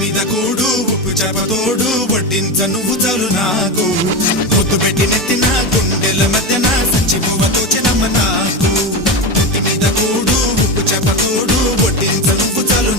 మీద కూడు ఉప్పు చేపతోడు వడ్డించ నువ్వు చాలు నాకు ముద్దు పెట్టి నెత్తిన గుండెల మధ్యన సంచి పువ్వతో చినమ్మ నాకు ఇంటి మీద కూడు ఉప్పు చేపతోడు వడ్డించ నువ్వు చాలు